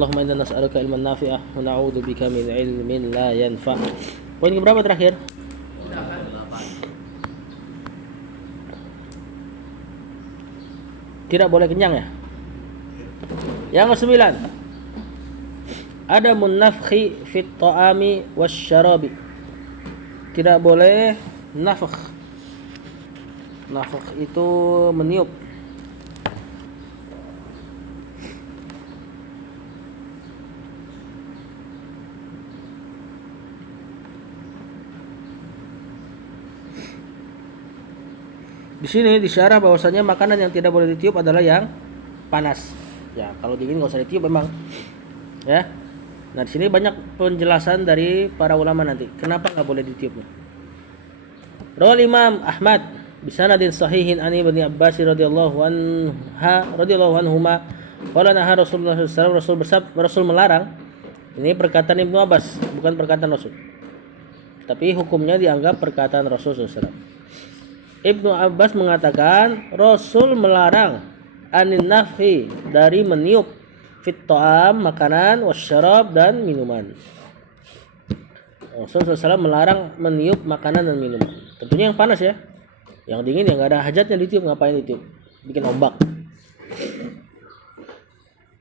Allahumma inna nas'aluka ilman nafi'ah wa na'udzu bika min ilmin la yanfa'. Poin keberapa terakhir? Tidak boleh kenyang ya. Yang ke-9, ada munafkhi fit ta'ami wasyarabi. Tidak boleh nafkh. Nafkh itu meniup. Di sini disyarah bahwasanya makanan yang tidak boleh ditiup adalah yang panas. Ya, kalau dingin nggak usah ditiup memang. Ya. Nah, di sini banyak penjelasan dari para ulama nanti. Kenapa nggak boleh ditiup? Rawal Imam Ahmad bisanadin sahihin an Ibnu Abbas radhiyallahu anhuma qala naha Rasulullah sallallahu alaihi wasallam Rasul melarang. Ini perkataan Ibnu Abbas, bukan perkataan Rasul. Tapi hukumnya dianggap perkataan Rasul sallallahu alaihi wasallam. Ibnu Abbas mengatakan Rasul melarang anin nafhi dari meniup fit ta'am makanan wasyarab dan minuman. Rasul SAW melarang meniup makanan dan minuman. Tentunya yang panas ya. Yang dingin yang nggak ada hajatnya ditiup, ngapain ditiup? Bikin ombak.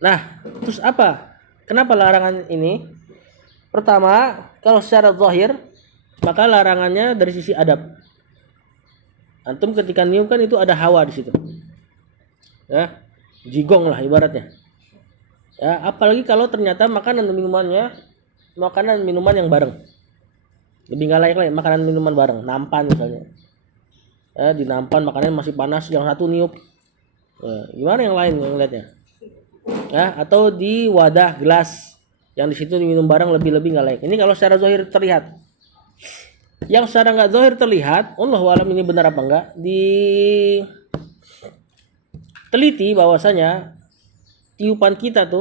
Nah, terus apa? Kenapa larangan ini? Pertama, kalau secara zahir maka larangannya dari sisi adab. Antum ketika niup kan itu ada hawa di situ. Ya, jigong lah ibaratnya. Ya, apalagi kalau ternyata makanan dan minuman yang bareng. Lebih nggak layak lagi makanan minuman bareng, nampan misalnya. Ya, di nampan makanan masih panas, yang satu niup. Ya, gimana yang lain yang lihatnya? Ya, atau di wadah gelas yang di situ diminum bareng lebih-lebih nggak layak. Ini kalau secara zahir terlihat. Yang secara nggak zahir terlihat, Allahu a'lam ini benar apa enggak, diteliti bahwasanya tiupan kita tuh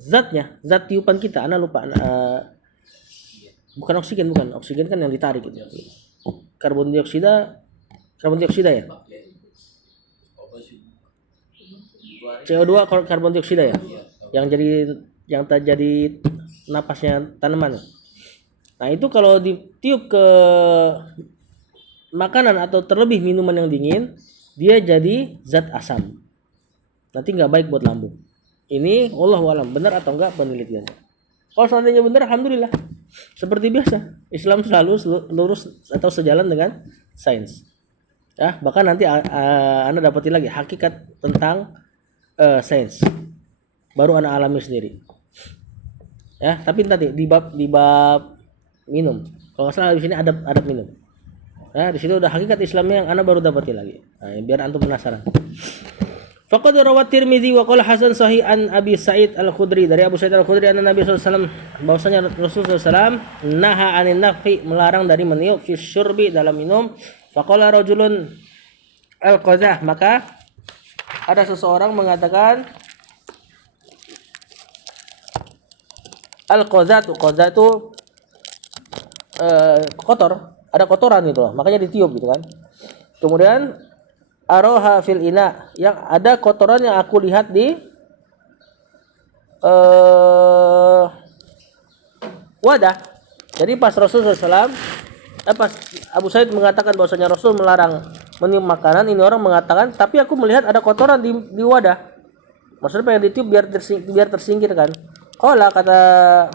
zat tiupan kita, ana lupa, bukan oksigen kan yang ditarik gitu. Karbon dioksida ya. CO2 karbon dioksida ya. Yang terjadi napasnya tanaman. Nah, itu kalau ditiup ke makanan atau terlebih minuman yang dingin, dia jadi zat asam. Nanti nggak baik buat lambung. Ini Allahu a'lam benar atau enggak penelitiannya. Kalau seandainya benar, alhamdulillah. Seperti biasa, Islam selalu lurus atau sejalan dengan sains. Ya, bahkan nanti Anda dapati lagi hakikat tentang sains. Baru Anda alami sendiri. Ya, tapi nanti di bab minum. Kalau nggak salah di sini adab minum. Nah, di situ udah hakikat Islamnya yang Anda baru dapati lagi. Nah, biar antum penasaran. Faqad rawat Tirmidzi wa qala Hasan sahih an Abi Sa'id Al-Khudri, dari Abu Sa'id Al-Khudri anna Nabi sallallahu alaihi wasallam bahwasanya Rasulullah sallallahu naha anin nafhi, melarang dari meniup fi syurbi, dalam minum. Faqala rajulun al-qadah, maka ada seseorang mengatakan al-qazatu kotor, ada kotoran gitu loh, makanya ditiup gitu kan. Kemudian aroha fil ina, yang ada kotoran yang aku lihat di wadah. Jadi pas Rasulullah SAW, pas Abu Sa'id mengatakan bahwasanya Rasul melarang meniup makanan, ini orang mengatakan tapi aku melihat ada kotoran di wadah. Maksudnya pengen ditiup biar tersingkirkan. Qala, kata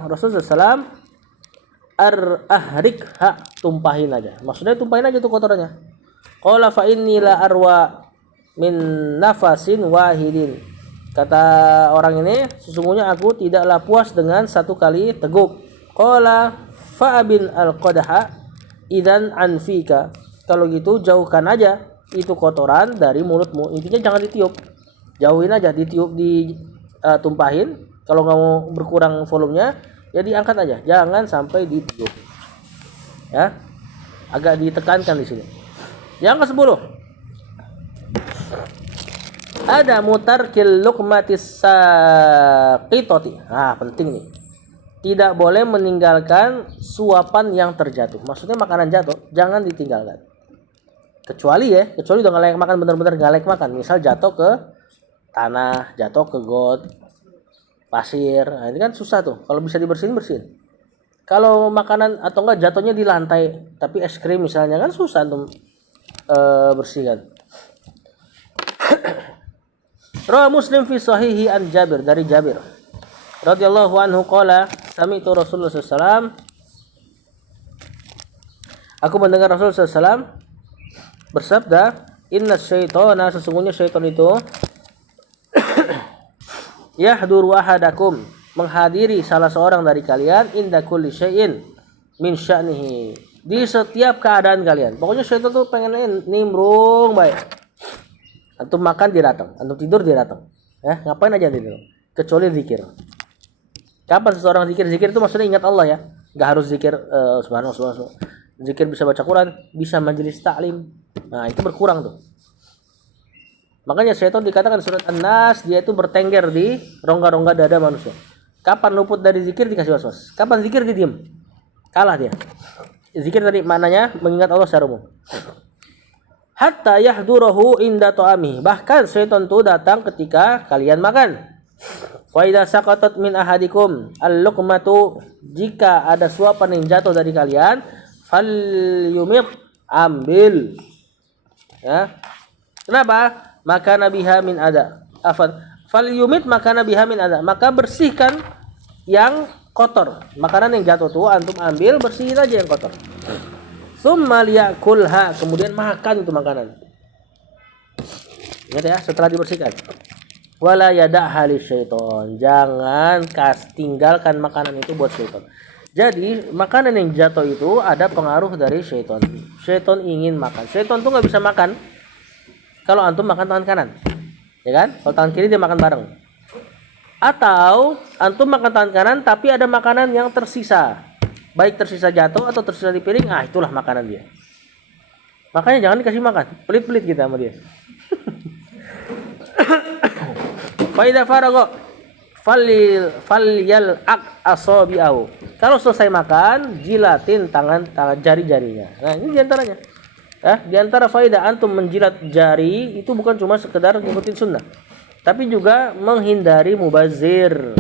Rasulullah SAW, ahrikha, tumpahin aja. Maksudnya tumpahin aja tuh kotorannya. Qala fa inni la arwa min nafasin wahidin. Kata orang ini, sesungguhnya aku tidaklah puas dengan satu kali teguk. Qala fa abin al-qadha idan anfika. Kalau gitu jauhkan aja itu kotoran dari mulutmu. Intinya jangan ditiup. Jauhin aja, ditiup, ditumpahin. Kalau nggak mau berkurang volumenya, ya diangkat aja, jangan sampai ditiup. Ya, agak ditekankan di sini. Yang ke-10, ada mutarkil luqmatis saqitati. Nah, penting nih. Tidak boleh meninggalkan suapan yang terjatuh. Maksudnya makanan jatuh jangan ditinggalkan. Kecuali udah nggak layak makan, benar-benar nggak layak makan. Misal jatuh ke tanah jatuh ke got, pasir. Nah, ini kan susah tuh. Kalau bisa dibersihin, bersihin. Kalau makanan atau enggak jatuhnya di lantai, tapi es krim misalnya kan susah untuk bersihkan. Rawi Muslim fi sahihi an Jabir, dari Jabir radhiyallahu anhu qala sami'tu Rasulullah sallallahu alaihi wasallam, aku mendengar Rasulullah sallallahu alaihi wasallam bersabda, inna syaitana, sesungguhnya syaitan itu yahduru ahadakum, menghadiri salah seorang dari kalian, inda kulli syai'in min sya'nihi, di setiap keadaan kalian. Pokoknya syaitan tuh pengen nimbrung baik. Antum makan dia datang, antum tidur dia datang. Ya, ngapain aja tidur? Kecuali zikir. Kapan seseorang zikir? Zikir itu maksudnya ingat Allah ya. Enggak harus zikir subhanallah. Zikir bisa baca Quran, bisa majelis taklim. Nah, itu berkurang tuh. Makanya syaitan dikatakan surat An-Nas, dia itu bertengger di rongga-rongga dada manusia. Kapan luput dari zikir dikasih waswas. Kapan zikir dia diam. Kalah dia. Zikir tadi maknanya mengingat Allah secara umum. Hatta yahdurahu inda ta'ami, bahkan syaitan itu datang ketika kalian makan. Fa idza saqatat min ahadikum al-luqmatu, jika ada suapan yang jatuh dari kalian, falyumit, ambil. Ya. Kenapa? Maka nabiha min ada. Falyumit maka nabiha min ada. Maka bersihkan yang kotor. Makanan yang jatuh tuh antum ambil, bersihin aja yang kotor. Summa liyakulha, kemudian makan itu makanan. Ingat ya, setelah dibersihkan. Wala yada'ha lisyaiton, jangan tinggalkan makanan itu buat syaitan. Jadi makanan yang jatuh itu ada pengaruh dari syaitan. Syaitan ingin makan. Syaitan tuh nggak bisa makan kalau antum makan tangan kanan, ya kan? Kalau tangan kiri dia makan bareng. Atau antum makan tangan kanan tapi ada makanan yang tersisa, baik tersisa jatuh atau tersisa di piring, itulah makanan dia. Makanya jangan dikasih makan, pelit-pelit kita sama dia. Faida farago falyal asabi'ahu. Kalau selesai makan, jilatin tangan jari-jarinya. Nah, ini diantaranya. Diantara faedah antum menjilat jari itu bukan cuma sekedar ngikutin sunnah, tapi juga menghindari mubazir.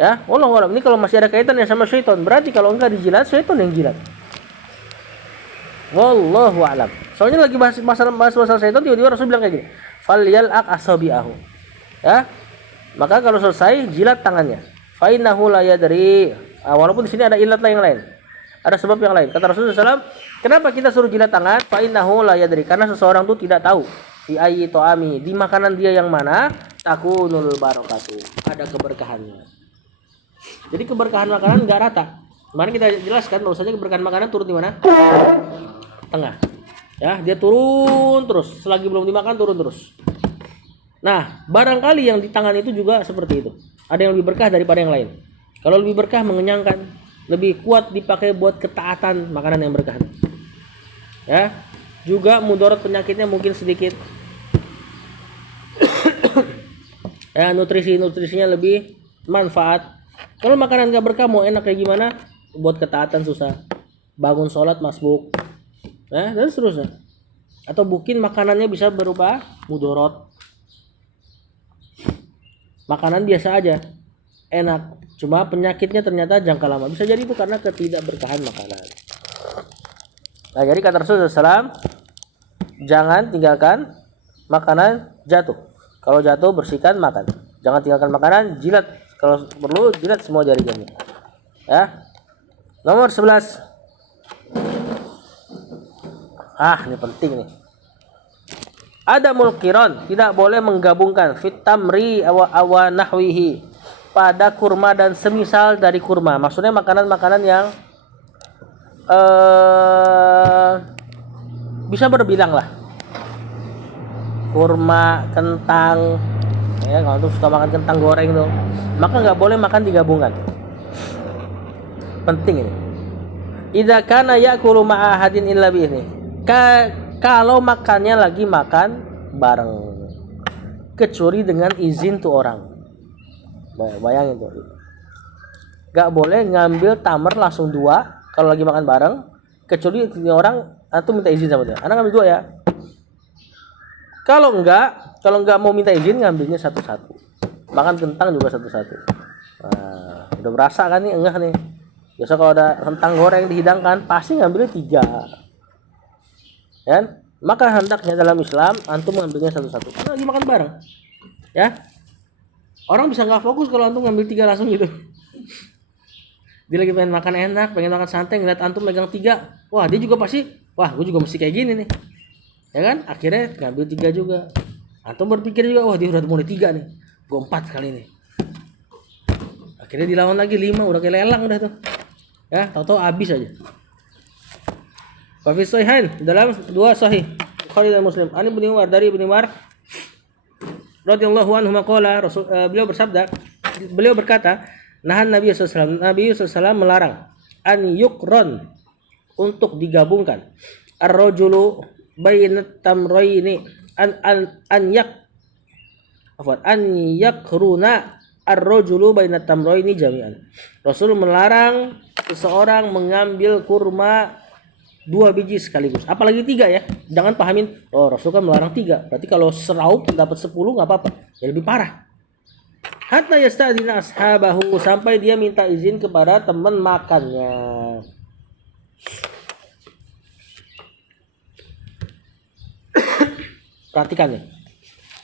Ya, wallahu a'lam. Ini kalau masih ada kaitannya sama syaitan, berarti kalau enggak dijilat, syaitan yang jilat. Wallahu a'lam. Soalnya lagi bahas masalah syaitan, tiba-tiba Rasul bilang kayak gini, falyal asabi'ahu. Ya. Maka kalau selesai, jilat tangannya. Fa innahu la yadri. Walaupun di sini ada ilat yang lain. Ada sebab yang lain. Kata Rasulullah SAW, kenapa kita suruh jilat tangan? Fa innahu la yadri. Karena seseorang itu tidak tahu fi ayyi ta'ami, di makanan dia yang mana takunul barakatuh, ada keberkahannya. Jadi keberkahan makanan enggak rata. Kemarin kita jelaskan bahwasanya keberkahan makanan turun di mana? Tengah. Ya, dia turun terus. Selagi belum dimakan turun terus. Nah, barangkali yang di tangan itu juga seperti itu. Ada yang lebih berkah daripada yang lain. Kalau lebih berkah mengenyangkan, lebih kuat dipakai buat ketaatan makanan yang berkah. Ya. Juga mudarat penyakitnya mungkin sedikit. Ya, nutrisinya lebih manfaat. Kalau makanan enggak berkah mau enak kayak gimana? Buat ketaatan susah. Bangun sholat masbuk. Nah, dan seterusnya. Atau mungkin makanannya bisa berupa mudarat. Makanan biasa aja, enak, cuma penyakitnya ternyata jangka lama. Bisa jadi itu karena ketidakberkahan makanan. Nah, jadi kata Rasulullah SAW, jangan tinggalkan makanan jatuh. Kalau jatuh bersihkan, makan. Jangan tinggalkan makanan, jilat. Kalau perlu jilat semua jari-jarinya. Ya. Nomor 11. Ini penting nih. Ada mulkiron, tidak boleh menggabungkan fit tamri awa nahwihi, pada kurma dan semisal dari kurma. Maksudnya makanan-makanan yang bisa berbilang lah. Kurma, kentang, ya kalau tuh suka makan kentang goreng tuh, maka nggak boleh makan digabungkan. Penting ini. Idza kana ya'kulu ma'a ahadin illa bi'izni. Kalau makannya lagi makan bareng, kecuali dengan izin tuh orang. Bayangin tuh, gak boleh ngambil tamar langsung 2 kalau lagi makan bareng, kecuali orang atau minta izin sama dia. Anak ngambil 2 ya. Kalau enggak, Kalau nggak mau minta izin ngambilnya satu-satu. Makan kentang juga satu-satu. Nah, udah berasa kan nih enggak nih. Biasa kalau ada kentang goreng dihidangkan pasti ngambilnya 3. Kan? Maka hendaknya dalam Islam antum ngambilnya satu-satu. Karena lagi makan bareng. Ya. Orang bisa nggak fokus kalau antum ngambil 3 langsung gitu. Dia lagi pengen makan enak, pengen makan santai, ngeliat antum megang 3. Wah, dia juga pasti, wah, gue juga mesti kayak gini nih. Ya kan? Akhirnya ngambil 3 juga. Antum berpikir juga, wah dia udah mulai 3 nih. Gue 4 kali nih. Akhirnya dilawan lagi 5, udah kayak lelang udah tuh. Ya, tahu-tahu habis aja. Wa fi sahihain, dalam 2 sahih Bukhari dan Muslim. Ani bin Umar, dari Ibnu Umar radhiyallahu anhu maqala beliau bersabda, beliau berkata, nahan Nabi sallallahu alaihi wasallam melarang an yukron, untuk digabungkan ar-rajulu bainat tamrayni an yakruna ar-rajulu bainat tamrayni jami'an. Rasul melarang seseorang mengambil kurma 2 biji sekaligus, apalagi 3 ya. Jangan pahamin, oh Rasul kan melarang 3, berarti kalau seraup dapat 10 nggak apa-apa. Ya lebih parah. Hatta yasta'dina ashabahu, sampai dia minta izin kepada teman makannya. Perhatikan nih,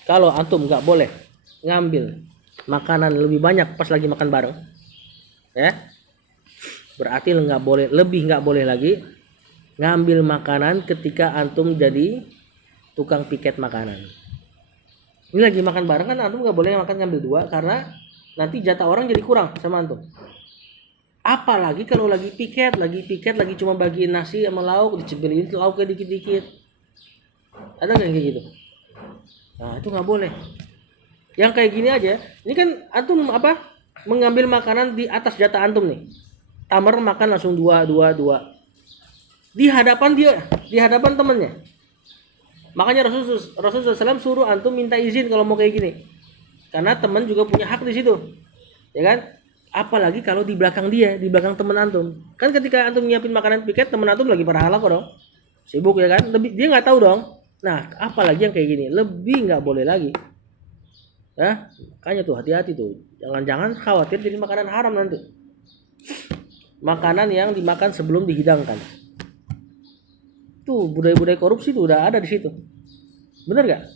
kalau antum nggak boleh ngambil makanan lebih banyak pas lagi makan bareng, ya, berarti nggak boleh lagi ngambil makanan ketika antum jadi tukang piket makanan. Ini lagi makan bareng kan, antum nggak boleh makan ngambil 2 karena nanti jatah orang jadi kurang sama antum. Apalagi kalau lagi piket lagi cuma bagiin nasi sama lauk, dicemilin lauknya dikit-dikit. Ada nggak kayak gitu? Nah itu nggak boleh. Yang kayak gini aja, ini kan antum mengambil makanan di atas jatah antum nih. Tamar makan langsung 2 di hadapan temennya. Makanya Rasulullah SAW suruh antum minta izin kalau mau kayak gini, karena teman juga punya hak di situ, ya kan? Apalagi kalau di belakang teman antum. Kan ketika antum nyiapin makanan piket, teman antum lagi pada halak dong, sibuk ya kan? Dia nggak tahu dong. Nah, apalagi yang kayak gini, lebih nggak boleh lagi. Ya, makanya tuh hati-hati tuh, jangan khawatir jadi makanan haram nanti. Makanan yang dimakan sebelum dihidangkan. Tuh budaya-budaya korupsi tuh udah ada di situ. Bener gak?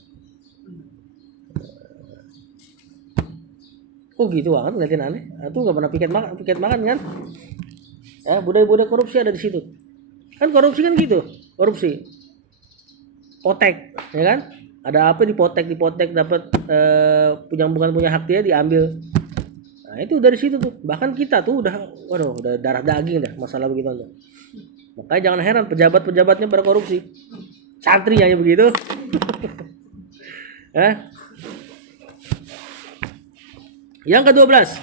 Kok gitu banget ngeliatin aneh? Tuh nggak pernah piket makan kan? Ya, budaya-budaya korupsi ada di situ. Kan korupsi kan gitu, korupsi. Potek, ya kan? Ada apa dipotek dapat bukan punya hak dia diambil. Nah itu dari situ tuh. Bahkan kita tuh udah darah daging dah masalah begitu tuh. Makanya jangan heran pejabatnya pada korupsi. Santri aja begitu. Yang ke-12.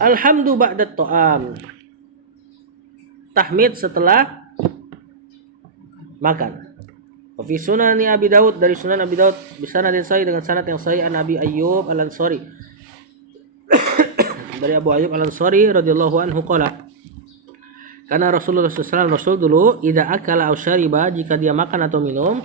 Alhamdu ba'da ta'am. Tahmid setelah makan. Fi sunani Abi Daud, dari Sunan Abi Daud bisanadin sahih, dengan sanad yang sahih, an Abi Ayyub Al-Ansari, dari Abu Ayyub Al-Ansari radhiyallahu anhu qala, karena Rasulullah SAW, Rasul dulu idza akala aw syariba, jika dia makan atau minum,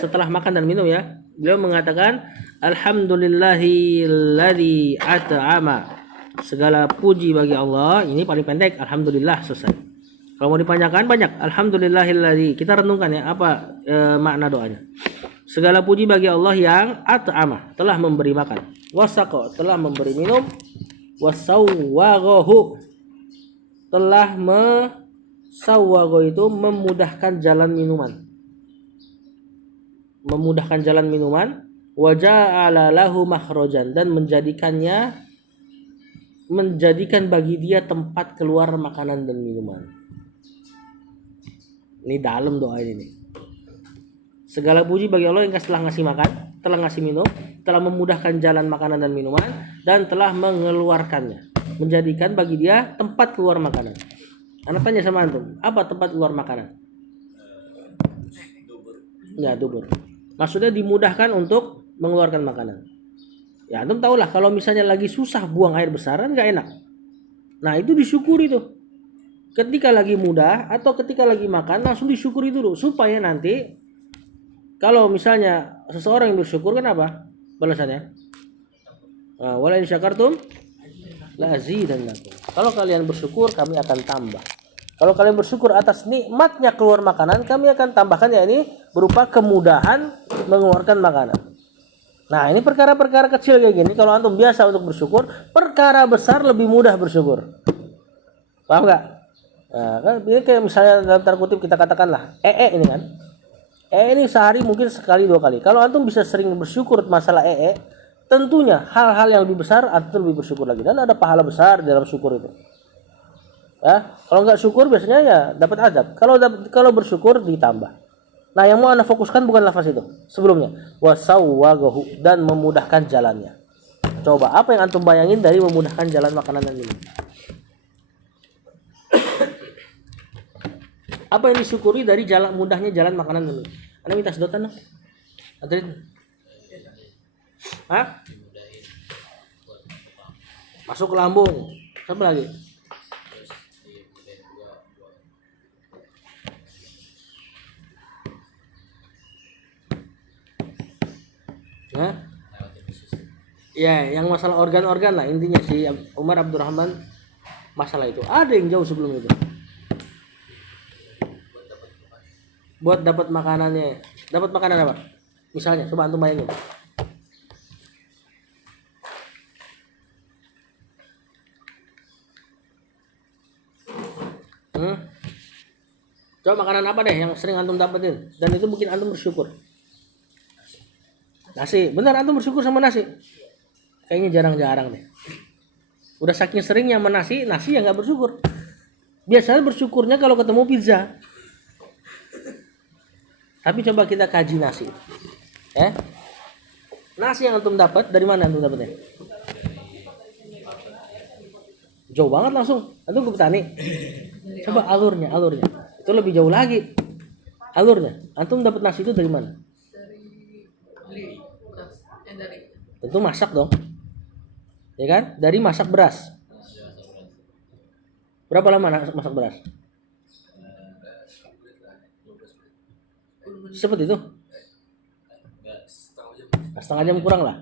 setelah makan dan minum ya, beliau mengatakan alhamdulillahilladzi at'ama, segala puji bagi Allah. Ini paling pendek, alhamdulillah, selesai. Kalau mau dipanjangkan banyak, alhamdulillahilladzi, kita renungkan ya apa makna doanya. Segala puji bagi Allah yang at'ama, telah memberi makan, wasaqa, telah memberi minum, wasawwaghahu, telah sawwagho itu memudahkan jalan minuman, waja'ala lahu makhrajan, dan menjadikan bagi dia tempat keluar makanan dan minuman. Ini dalam doa ini. Segala puji bagi Allah yang telah ngasih makan, telah ngasih minum, telah memudahkan jalan makanan dan minuman, dan telah mengeluarkannya, menjadikan bagi dia tempat keluar makanan. Anak tanya sama antum, apa tempat keluar makanan? Ya, dubur. Maksudnya dimudahkan untuk mengeluarkan makanan. Ya, antum tahulah kalau misalnya lagi susah buang air besar kan nggak enak. Nah, itu disyukuri tuh. ketika lagi mudah atau ketika lagi makan langsung disyukuri dulu supaya nanti kalau misalnya seseorang yang bersyukur kan apa balasannya? Wala in syakartum la azidannakum. Kalau kalian bersyukur kami akan tambah. Kalau kalian bersyukur atas nikmatnya keluar makanan, kami akan tambahkan ya ini berupa kemudahan mengeluarkan makanan. Nah, ini perkara-perkara kecil kayak gini kalau antum biasa untuk bersyukur, perkara besar lebih mudah bersyukur. Paham enggak? Nah, kan ini kayak misalnya dalam tanda kutip kita katakanlah ini kan. Ini sehari mungkin sekali 2 kali. Kalau antum bisa sering bersyukur masalah tentunya hal-hal yang lebih besar antum lebih bersyukur lagi dan ada pahala besar dalam syukur itu. Ya, kalau nggak syukur biasanya ya dapat azab. Kalau bersyukur ditambah. Nah, yang mau anda fokuskan bukan lafaz itu. Sebelumnya, wasawwagahu dan memudahkan jalannya. Coba apa yang antum bayangin dari memudahkan jalan makanan dan minum? Apa yang disyukuri dari mudahnya jalan makanan dan minum? Anda minta sedotan dong. Adrin. Hah? Masuk ke lambung. Apa lagi? Hah? Ya, yang masalah organ-organ lah intinya si Umar Abdurrahman masalah itu. Ada yang jauh sebelum itu. Buat dapat makanannya. Dapat makanan apa? Misalnya, coba antum bayangin. Coba makanan apa deh yang sering antum dapetin dan itu bikin antum bersyukur? Nasi. Benar antum bersyukur sama nasi? Kayaknya jarang-jarang deh. Udah saking seringnya sama nasi yang nggak bersyukur. Biasanya bersyukurnya kalau ketemu pizza. Tapi coba kita kaji nasi. Nasi yang antum dapat dari mana antum dapatnya? Jauh banget langsung. Antum ke petani. Coba alurnya. Itu lebih jauh lagi. Alurnya. Antum dapat nasi itu dari mana? Tentu masak dong. Ya kan? Dari masak beras. Berapa lama masak beras? Seperti itu. Setengah jam kurang lah.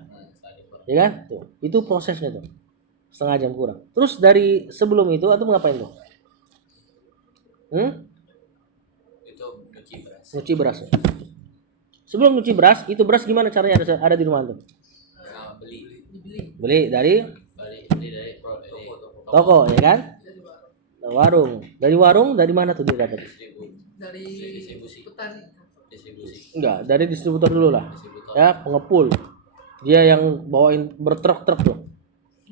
Ya kan? Tuh, itu prosesnya tuh. Setengah jam kurang. Terus dari sebelum itu antum ngapain tuh? Nyuci beras. Sebelum nyuci beras, itu beras gimana caranya ada di rumah antum? Beli dari toko, ya kan? Warung. Dari warung dari mana tuh dia dapat? Dari petani. Enggak, dari distributor dulu lah. Ya, pengepul. Dia yang bawain bertruk-truk tuh.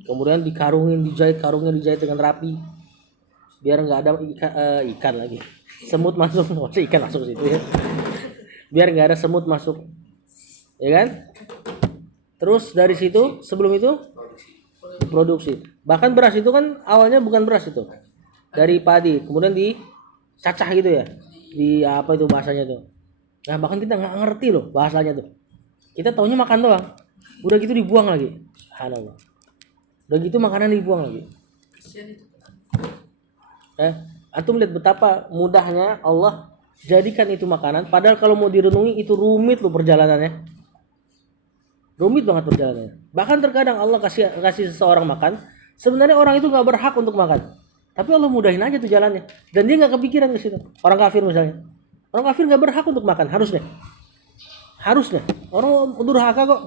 Kemudian karungnya dijahit dengan rapi. Biar nggak ada ikan lagi. Semut masuk, masih ikan masuk situ ya. Biar nggak ada semut masuk. Ya kan? Terus dari situ sebelum itu diproduksi. Bahkan beras itu kan awalnya bukan beras itu. Dari padi, kemudian dicacah gitu ya. Di apa itu bahasanya tuh. Nah, bahkan kita nggak ngerti loh bahasanya tuh. Kita taunya makan doang. Udah gitu dibuang lagi. Subhanallah. Udah gitu makanan dibuang lagi. Antum lihat betapa mudahnya Allah jadikan itu makanan. Padahal kalau mau direnungi itu rumit loh perjalanannya. Rumit banget perjalanannya. Bahkan terkadang Allah kasih seseorang makan, sebenarnya orang itu nggak berhak untuk makan. Tapi Allah mudahin aja tuh jalannya. Dan dia nggak kepikiran ke situ. Orang kafir misalnya. Orang kafir nggak berhak untuk makan, harusnya. Orang durhaka kok.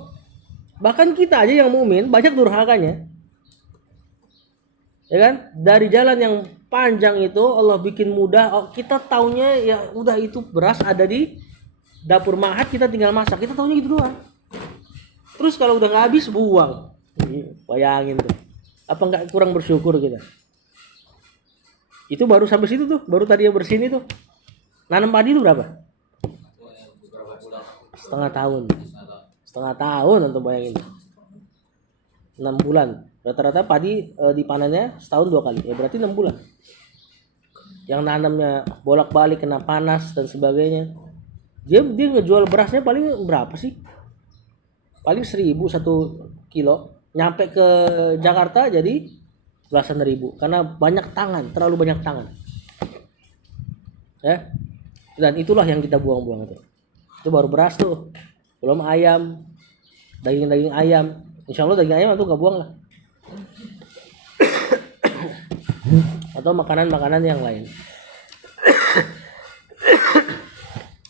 Bahkan kita aja yang mukmin banyak durhakanya. Ya kan? Dari jalan yang panjang itu Allah bikin mudah. Kita taunya ya udah itu beras ada di dapur mahat, kita tinggal masak. Kita taunya gitu doang. Terus kalau udah nggak habis buang. Bayangin tuh. Apa nggak kurang bersyukur kita? Itu baru sampai situ tuh, baru tadi yang bersini tuh. Nanam padi itu berapa? Setengah tahun untuk bayangin. 6 bulan. Rata-rata padi dipanennya setahun 2 kali. Ya berarti 6 bulan. Yang nanamnya bolak-balik kena panas dan sebagainya. Dia ngejual berasnya paling berapa sih? Paling 1.000 1 kilo. Nyampe ke Jakarta jadi belasan ribu. Karena banyak tangan, terlalu banyak tangan. Ya. Dan itulah yang kita buang-buang itu. Itu baru beras tuh. Belum ayam, daging-daging ayam. Insya Allah daging ayam itu nggak buang lah. Atau makanan-makanan yang lain.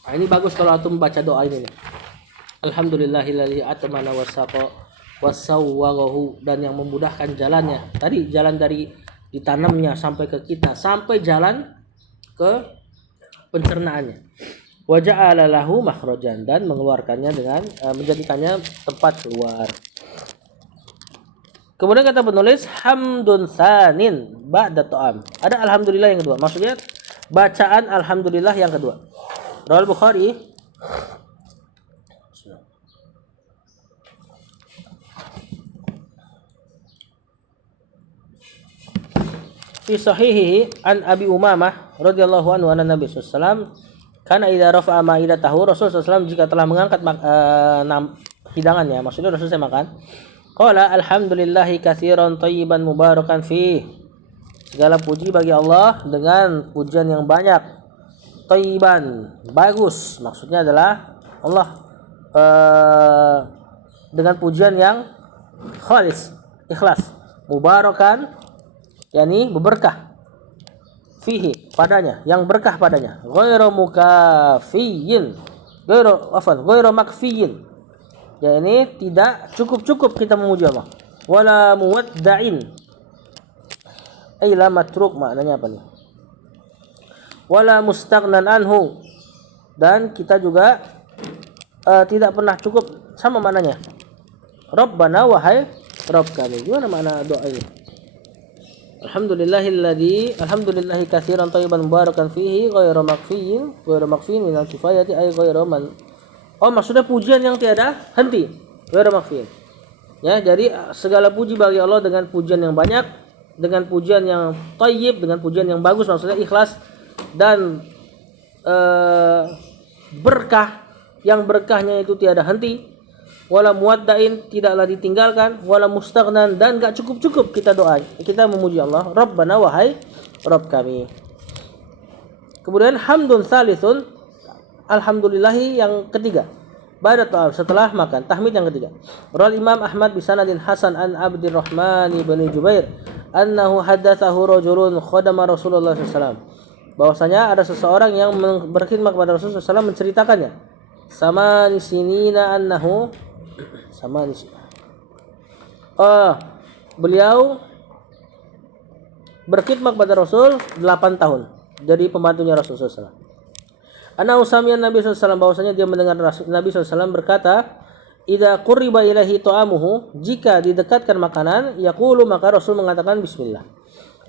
Nah, ini bagus kalau antum baca doa ini. Alhamdulillahilladzi atmana wasaqa wasawwarahu, dan yang memudahkan jalannya. Tadi jalan dari ditanamnya sampai ke kita, sampai jalan ke pencernaannya. Wa ja'ala lahu makhrajan, dan mengeluarkannya dengan menjadikannya tempat keluar. Kemudian kata penulis hamdun sanin ba'da ta'am. Ada alhamdulillah yang kedua. Maksudnya bacaan alhamdulillah yang kedua. Rawal Bukhari fi sahihihi an Abi Umamah radhiyallahu anhu anna Nabi sallallahu alaihi wasallam kana idza rafa'a ma'idatahu, Rasul sallallahu alaihi wasallam jika telah mengangkat hidangannya, maksudnya Rasul selesai makan, qala alhamdulillahi katsiran thayyiban mubarakan fi, segala puji bagi Allah dengan pujian yang banyak, thayyiban bagus, maksudnya adalah Allah dengan pujian yang khalis, ikhlas, mubarakan yakni berberkah, fihi padanya, yang berkah padanya, ghairu mukafiyin, ghairu makfiyin, yakni tidak cukup kita memuji Allah, wala muwadda'in, ay la matruk, maknanya apa nih, wala mustaghnan anhu, dan kita juga tidak pernah cukup, sama maknanya. Rabbana, wahai Rabb kami. Gimana makna doa ini? Alhamdulillahi katsiran thayyiban mubarakan fihi ghairu makfiyin min al-kifayati ay ghairu man. Oh, maksudnya pujian yang tiada henti. Ghairu makfiyin. Ya, jadi segala puji bagi Allah dengan pujian yang banyak, dengan pujian yang thayyib, dengan pujian yang bagus, maksudnya ikhlas dan berkah, yang berkahnya itu tiada henti, wala muwaddain, tidaklah ditinggalkan, wala mustaghnan, dan enggak cukup kita doa, kita memuji Allah, Rabbana, wahai Rabb kami. Kemudian hamdun salisun, alhamdulillahi yang ketiga, ba'da ta'am, setelah makan, tahmid yang ketiga. Rawal Imam Ahmad bisanadin hasan an Abdurrahman bin Jubair annahu haddatsahu rajulun khadama Rasulullah sallallahu alaihi wasallam, bahwasanya ada seseorang yang berkhidmat kepada Rasulullah SAW menceritakannya, sama di sini annahu sama di sini. Beliau berkhidmat kepada Rasul 8 tahun, jadi pembantunya Rasulullah SAW. Ana usamian Nabi SAW, bahwasanya dia mendengar Nabi SAW berkata, idza qurriba ilaihi ta'amuhu, jika didekatkan makanan, yaqulu, maka Rasul mengatakan bismillah.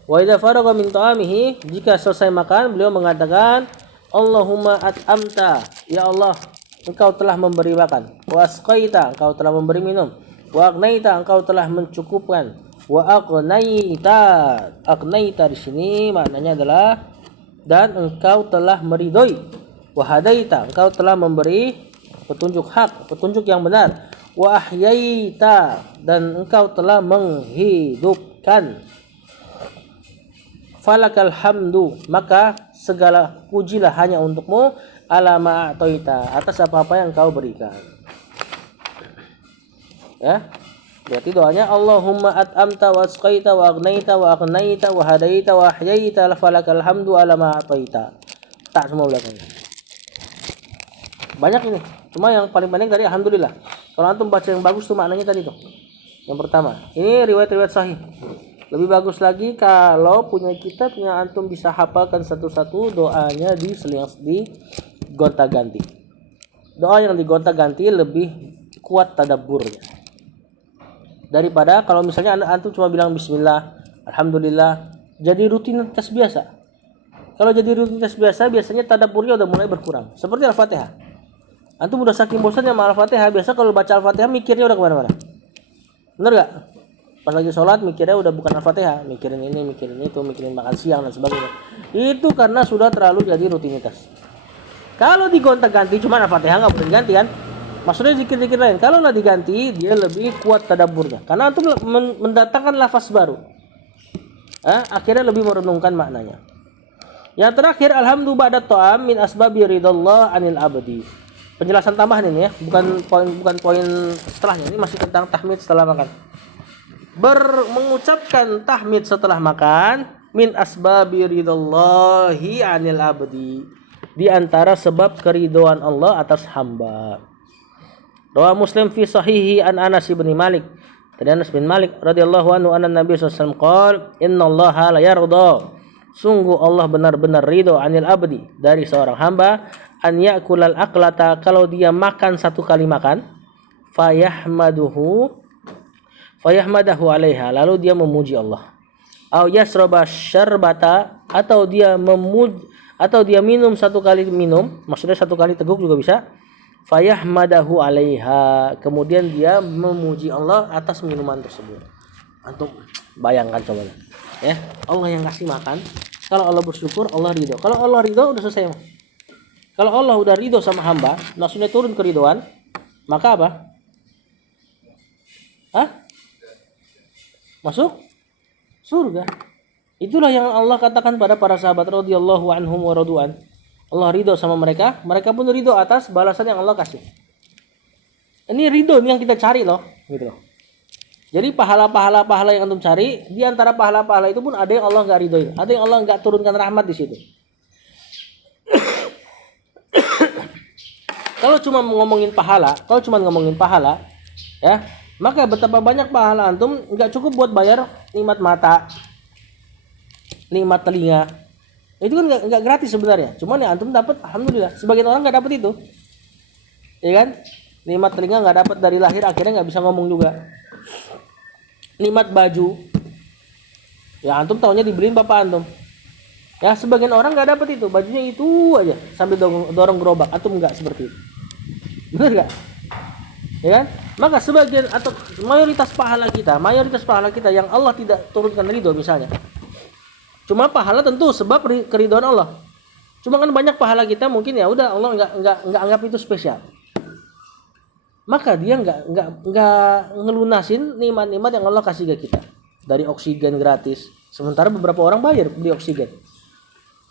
Wa idza faragha min ta'amihi, jika selesai makan, beliau mengatakan Allahumma at'amta, ya Allah, engkau telah memberi makan, wa asqaita, engkau telah memberi minum, wa agnaita, engkau telah mencukupkan, wa aqnaita di sini maknanya adalah dan engkau telah meridhoi, wa hadaita, engkau telah memberi petunjuk hak, petunjuk yang benar, wa ahyaita, dan engkau telah menghidupkan, falakal hamdu, maka segala pujilah hanya untukmu, ala ma a'taita, atas apa-apa yang kau berikan. Ya, berarti doanya Allahumma at'amta wa asqaita wa agnaita wa aqnaita wa hadaita wa ahyaita, falakal hamdu ala ma a'taita. Tak semua belakangnya. Banyak ini, cuma yang paling penting tadi alhamdulillah. Kalau antum baca yang bagus tuh maknanya tadi tuh. Yang pertama, ini riwayat-riwayat sahih. Lebih bagus lagi kalau punya kitabnya antum bisa hafalkan satu-satu doanya di gonta-ganti. Doa yang digonta-ganti lebih kuat tadabburnya. Daripada kalau misalnya antum cuma bilang bismillah, alhamdulillah, jadi rutinitas biasa. Kalau jadi rutinitas biasa, biasanya tadabburnya udah mulai berkurang. Seperti Al-Fatihah. Antum udah saking bosannya sama Al-Fatihah, biasa kalau baca Al-Fatihah mikirnya udah kemana-mana. Bener gak? Pas lagi sholat mikirnya udah bukan Al-Fatihah, mikirin ini, mikirin itu, mikirin makan siang dan sebagainya. Itu karena sudah terlalu jadi rutinitas. Kalau digonta-ganti cuma Al-Fatihah nggak boleh diganti kan? Maksudnya zikir-zikir lain. Kalau lah diganti dia lebih kuat tadabburnya. Karena itu mendatangkan lafaz baru. Akhirnya lebih merenungkan maknanya. Yang terakhir, alhamdu ba'da ta'am min asbabi ridallah anil abdi. Penjelasan tambahan ini ya, bukan poin setelahnya. Ini masih tentang tahmid setelah makan. Mengucapkan tahmid setelah makan min asbabi ridallahi anil abdi. Di antara sebab keridhaan Allah atas hamba. Rawa Muslim fi sahihi an Anas bin Malik. Dari Anas bin Malik radhiyallahu anhu anna Nabi sallallahu alaihi wasallam qala innallaha la yarda. Sungguh Allah benar-benar ridho anil abdi dari seorang hamba an yakulal aklata kalau dia makan satu kali makan fayahmadahu alaiha lalu dia memuji Allah. Au yasraba syarbata atau dia minum satu kali minum, maksudnya satu kali teguk juga bisa. Fayahmadahu alaiha kemudian dia memuji Allah atas minuman tersebut. Antum bayangkan coba ya, Allah yang kasih makan, kalau Allah bersyukur Allah ridho. Kalau Allah ridho udah selesai. Kalau Allah udah ridho sama hamba, maksudnya turun keridhoan, maka apa? Masuk surga. Itulah yang Allah katakan pada para sahabat radhiyallahu anhum wa radu'an. Allah ridho sama mereka, mereka pun ridho atas balasan yang Allah kasih. Ini ridho yang kita cari loh, gitu loh. Jadi pahala yang antum cari, di antara pahala-pahala itu pun ada yang Allah nggak ridhoin, ada yang Allah nggak turunkan rahmat di situ. Kalau cuma ngomongin pahala, ya, maka betapa banyak pahala antum nggak cukup buat bayar nikmat mata, nikmat telinga. Itu kan nggak gratis sebenarnya. Cuman ya antum dapat, alhamdulillah. Sebagian orang nggak dapat itu, ya kan? Nikmat telinga nggak dapat dari lahir, akhirnya nggak bisa ngomong juga. Nikmat baju, ya antum taunya dibeliin bapak antum. Ya sebagian orang nggak dapat itu, bajunya itu aja sambil dorong gerobak. Antum nggak seperti itu, benar nggak? Ya kan? Maka sebagian atau mayoritas pahala kita yang Allah tidak turunkan ridho misalnya. Cuma pahala tentu sebab keridhaan Allah. Cuma kan banyak pahala kita mungkin ya udah Allah nggak anggap itu spesial. Maka dia nggak ngelunasin nikmat-nikmat yang Allah kasih ke kita. Dari oksigen gratis. Sementara beberapa orang bayar beli oksigen.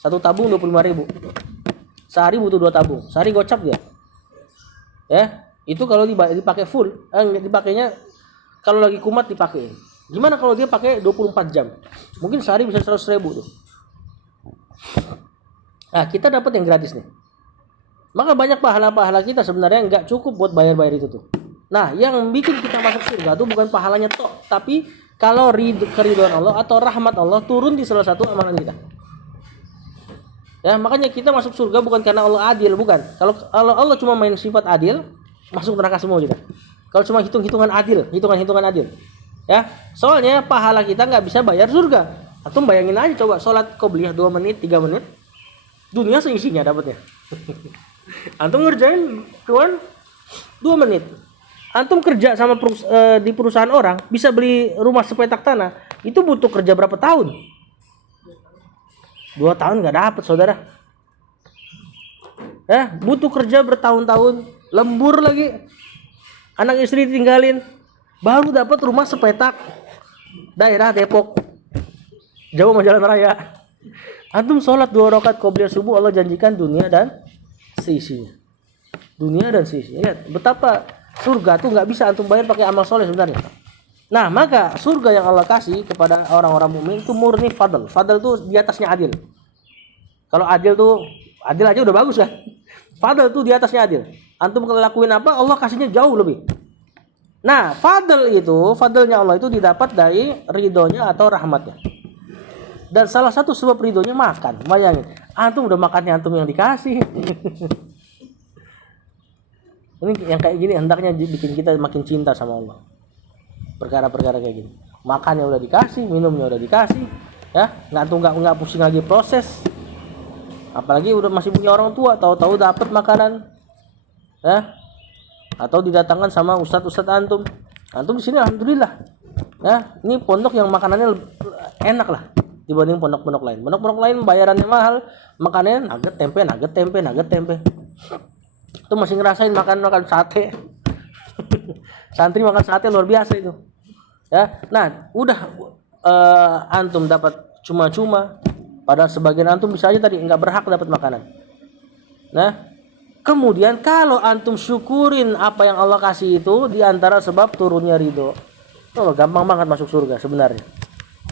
Satu tabung 25.000. Sehari butuh 2 tabung. Sehari gocap dia. Ya, itu kalau dipakai full, dipakainya kalau lagi kumat dipakai. Gimana kalau dia pakai 24 jam? Mungkin sehari bisa 100.000 tuh. Nah, kita dapat yang gratis nih. Maka banyak pahala-pahala kita sebenarnya nggak cukup buat bayar-bayar itu tuh. Nah, yang bikin kita masuk surga itu bukan pahalanya tok, tapi kalau keridhaan Allah atau rahmat Allah turun di salah satu amalan kita. Ya, makanya kita masuk surga bukan karena Allah adil, bukan. Kalau Allah cuma main sifat adil, masuk neraka semua kita. Kalau cuma hitungan adil. Ya, soalnya pahala kita nggak bisa bayar surga. Antum bayangin aja coba sholat qobliyah 2 menit, 3 menit. Dunia seisinya dapatnya. Antum ngerjain cuman 2 menit. Antum kerja sama di perusahaan orang bisa beli rumah sepetak tanah, itu butuh kerja berapa tahun? 2 tahun nggak dapat, saudara. Ya, butuh kerja bertahun-tahun, lembur lagi. Anak istri tinggalin, baru dapat rumah sepetak daerah Depok, jauh sama jalan raya. Antum sholat 2 rakaat qobliyah subuh, Allah janjikan dunia dan seisinya. Lihat betapa surga tuh nggak bisa antum bayar pakai amal soleh sebenarnya. Nah, maka surga yang Allah kasih kepada orang-orang mukmin itu murni fadl. Fadl tuh di atasnya adil. Kalau adil aja udah bagus kan. Fadl tuh di atasnya adil. Antum kalau lakuin apa, Allah kasihnya jauh lebih. Nah, fadlnya Allah itu didapat dari ridhonya atau rahmatnya. Dan salah satu sebab ridhonya makan. Bayangin, antum udah makannya antum yang dikasih. Ini yang kayak gini hendaknya bikin kita makin cinta sama Allah. Perkara-perkara kayak gini. Makannya udah dikasih, minumnya udah dikasih, ya. Nggak pusing lagi proses. Apalagi udah masih punya orang tua, tahu-tahu dapat makanan, ya. Atau didatangkan sama ustadz antum. Antum di sini alhamdulillah. Ya, ini pondok yang makanannya enak lah dibanding pondok-pondok lain. Pondok-pondok lain bayarannya mahal, makanannya nugget tempe. Itu masih ngerasain makan sate. Santri makan sate luar biasa itu. Ya. Nah, udah antum dapat cuma-cuma, Padahal sebagian antum bisa aja tadi nggak berhak dapat makanan. Nah, kemudian kalau antum syukurin apa yang Allah kasih itu di antara sebab turunnya ridho. Oh, gampang banget masuk surga sebenarnya.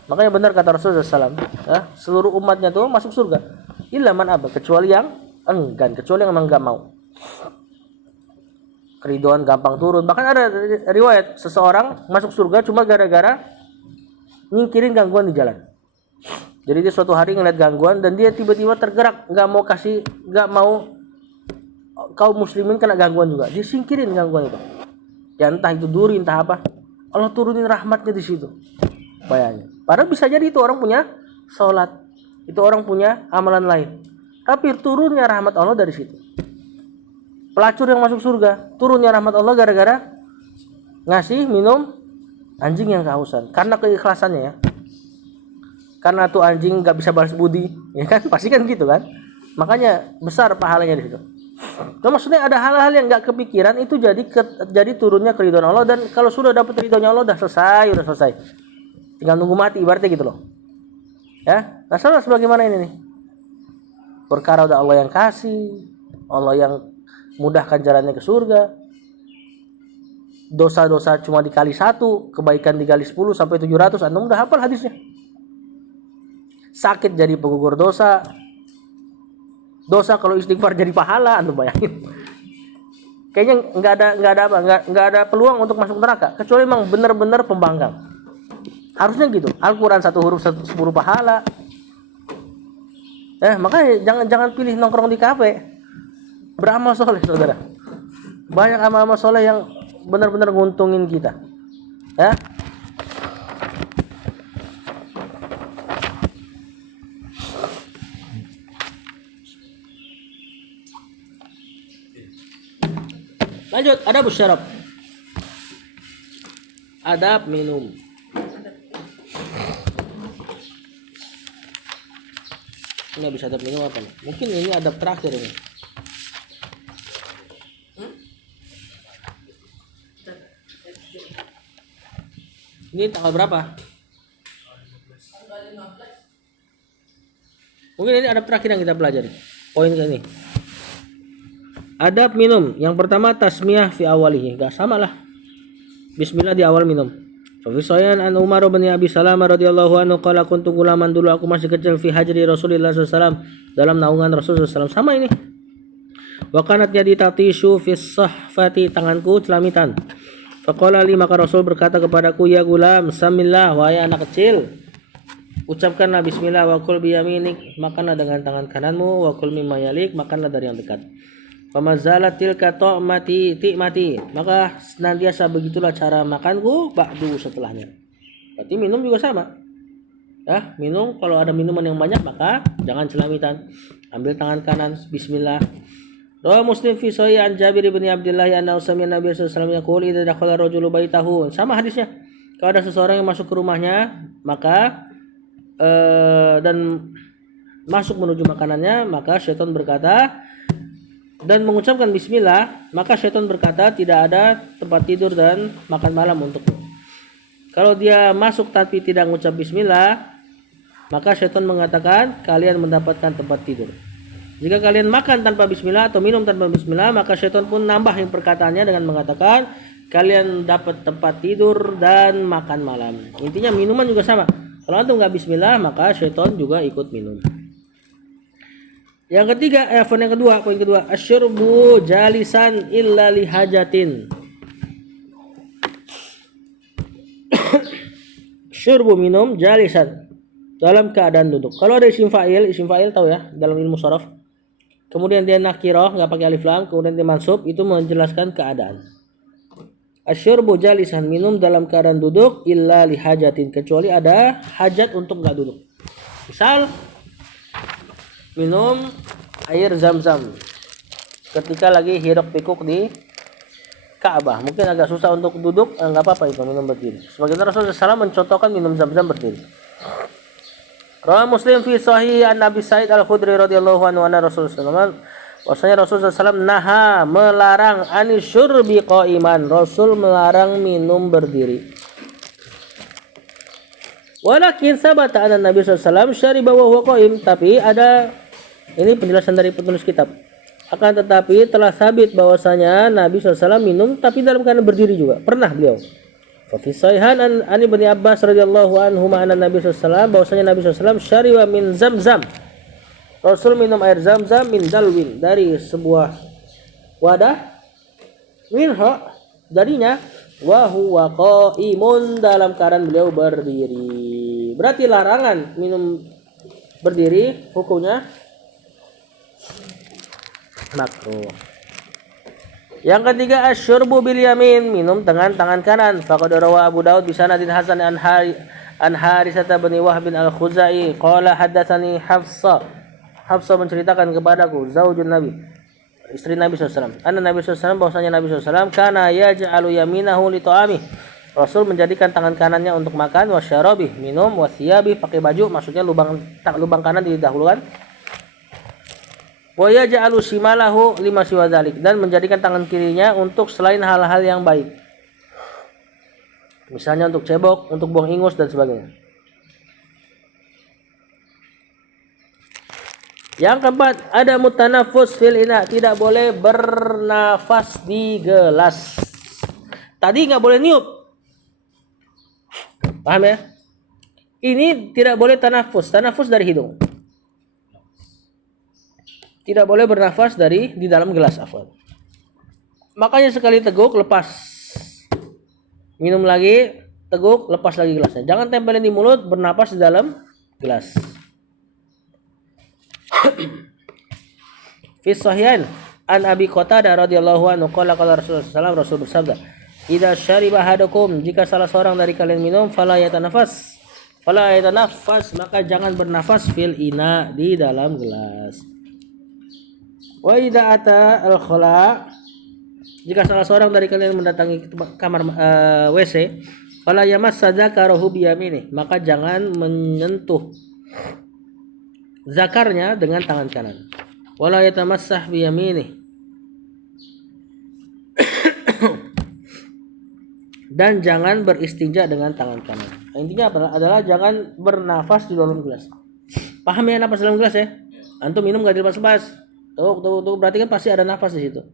Makanya benar kata Rasulullah SAW, ya, seluruh umatnya tuh masuk surga. Illa man aba, kecuali yang enggan, kecuali yang memang nggak mau. Keriduan gampang turun. Bahkan ada riwayat seseorang masuk surga cuma gara-gara nyingkirin gangguan di jalan. Jadi dia suatu hari ngeliat gangguan dan dia tiba-tiba tergerak, nggak mau kaum muslimin kena gangguan juga. Dia singkirin gangguan itu. Ya entah itu duri, entah apa. Allah turunin rahmatnya di situ. Bayangin. Padahal bisa jadi itu orang punya sholat, itu orang punya amalan lain. Tapi turunnya rahmat Allah dari situ. Pelacur yang masuk surga, turunnya rahmat Allah gara-gara ngasih minum anjing yang kehausan. Karena keikhlasannya ya. Karena tuh anjing nggak bisa balas budi, ya kan? Pasti kan gitu kan? Makanya besar pahalanya di situ. Nah, maksudnya ada hal-hal yang nggak kepikiran itu jadi turunnya keridhaan Allah, dan kalau sudah dapat ridhonya Allah udah selesai. Tinggal nunggu mati ibaratnya gitu loh. Ya, nah sama sebagaimana ini nih. Perkara udah Allah yang kasih, Allah yang mudahkan jalannya ke surga. Dosa-dosa cuma dikali 1, kebaikan dikali 10 sampai 700. Antum udah hafal hadisnya. Sakit jadi penggugur dosa. Dosa kalau istighfar jadi pahala, antum bayangin. Kayaknya nggak ada peluang untuk masuk neraka kecuali memang benar-benar pembangkang. Harusnya gitu. Al-Qur'an 1 huruf 10 pahala. Makanya jangan pilih nongkrong di kafe. Beramal soleh, saudara. Banyak amal-amal soleh yang benar-benar nguntungin kita. Ya. Lanjut, adab syarab. Adab minum. Ini bisa adab minum apa nih? Mungkin ini adab terakhir ini. Ini tanggal berapa? Mungkin ini adab terakhir yang kita pelajari. Poin ini. Adab minum. Yang pertama tasmiyah fi awalihi. Enggak sama lah. Bismillah di awal minum. Fa fi sayan an Umar bin Abi Salamah radhiyallahu anhu qala kuntu gulaman, dulu aku masih kecil, fi hajri Rasulullah SAW, dalam naungan Rasulullah SAW. Sama ini. Wa kanat yadi tatishu fi sahfati, tanganku celamitan. Faqala li, maka Rasul berkata kepadaku, ya gulam, samillah, wahai anak kecil, ucapkanlah bismillah, wa kul biyaminik, makanlah dengan tangan kananmu, wa kul mimma yalik, makanlah dari yang dekat. Famazalat tilka ta'mati ti'mati, maka senantiasa begitulah cara makanku ba'du, setelahnya. Berarti minum juga sama. Ya, minum kalau ada minuman yang banyak maka jangan celamitan. Ambil tangan kanan, bismillah. Rawi Muslim fi sahih an Jabir bin Abdullah anna sami'a Nabi sallallahu alaihi wasallam yaqul idza dakhala rajulu baitahu. Sama hadisnya. Kalau ada seseorang yang masuk ke rumahnya, maka dan masuk menuju makanannya, maka syaitan berkata, dan mengucapkan bismillah, maka syaitan berkata, tidak ada tempat tidur dan makan malam untukmu. Kalau dia masuk tapi tidak mengucap bismillah, maka syaitan mengatakan kalian mendapatkan tempat tidur. Jika kalian makan tanpa bismillah atau minum tanpa bismillah, maka syaitan pun nambahin perkataannya dengan mengatakan kalian dapat tempat tidur dan makan malam. Intinya minuman juga sama. Kalau antum nggak bismillah, maka syaitan juga ikut minum. Yang ketiga, poin kedua, asyurbu jalisan illa lihajatin. Syurbu, minum, jalisan, dalam keadaan duduk. Kalau ada isim fa'il tahu ya, dalam ilmu sharaf. Kemudian dia nakirah, nggak pakai alif lam, kemudian dia mansub, itu menjelaskan keadaan. Asyurbu jalisan, minum dalam keadaan duduk, illa lihajatin, kecuali ada hajat untuk nggak duduk. Misal minum air zam-zam ketika lagi hiruk pikuk di Ka'bah, mungkin agak susah untuk duduk, nggak apa-apa itu minum berdiri. Sebagaimana Rasulullah SAW mencontohkan minum zam-zam berdiri. Rawi Muslim fi sahih an Abi Sa'id Al-Khudri radhiyallahu anhu anna Rasulullah SAW, bahwasanya Rasulullah SAW naha, melarang, anisyurbi qa'iman, Rasul melarang minum berdiri. Walakin sabata anna Nabi SAW syariba wa huwa qaim, tapi ada ini penjelasan dari penulis kitab. Akan tetapi telah sabit bahwasanya Nabi SAW minum tapi dalam keadaan berdiri juga. Pernah beliau. Fa fi sahihan an Ibnu Abbas radhiyallahu anhu anna Nabi SAW bahwasanya Nabi SAW syariba min Zamzam. Rasul minum air Zamzam min dalwin, dari sebuah wadah, minha, darinya, wa huwa qaimun, dalam keadaan beliau berdiri. Berarti larangan minum berdiri hukumnya makruh. Yang ketiga, asyurbu bil yamin, minum dengan tangan kanan. Faqad rawa Abu Daud bi sanadin hasan an Harisah bin Wahb bin al-Khuzai qala haddatsani Hafsah menceritakan kepadaku, zaujun Nabi, istri Nabi SAW. Anna Nabi SAW, bahwasanya Nabi SAW kana yaj'alu yaminahu li ta'ami. Rasul menjadikan tangan kanannya untuk makan, wasyarabi, minum, wasiyabi, pakai baju, maksudnya lubang kanan didahulukan. Wa yaj'alu shimalahu lima siwa dzalik, dan menjadikan tangan kirinya untuk selain hal-hal yang baik. Misalnya untuk cebok, untuk buang ingus dan sebagainya. Yang keempat, ada mutanafus fil ina, tidak boleh bernafas di gelas. Tadi nggak boleh niup, paham ya? Ini tidak boleh tanafus dari hidung. Tidak boleh bernafas di dalam gelas, afwan. Makanya sekali teguk lepas, minum lagi, teguk, lepas lagi gelasnya. Jangan tempelin di mulut, bernafas di dalam gelas. Fi sahihain an Abi Qatadah radhiyallahu anhu qala Rasulullah sallallahu, Rasul bersabda, "Idza syariba ahadukum, jika salah seorang dari kalian minum, fala yatanafas, maka jangan bernafas fil ina, di dalam gelas. Wa idza ata al-khala, jika salah seorang dari kalian mendatangi kamar WC, fala yamassa dzakarahu bi yaminih, maka jangan menyentuh zakarnya dengan tangan kanan. Wala yatamassah bi yaminih, dan jangan beristinja dengan tangan kanan. Intinya adalah jangan bernafas di dalam gelas. Paham ya, nafas dalam gelas ya? Antum minum enggak dilepas-lepas. Tuh, berarti kan pasti ada nafas di situ.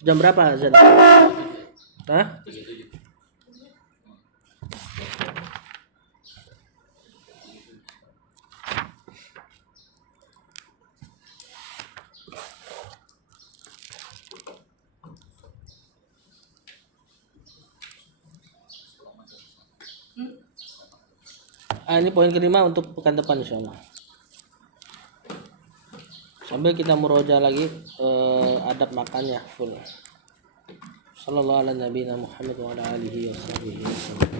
Jam berapa azan? Hah? Ini poin kelima untuk pekan depan insyaallah. Sampai kita murojaah lagi adab makannya full. Sallallahu ala nabiyina Muhammad wa ala alihi wasallam.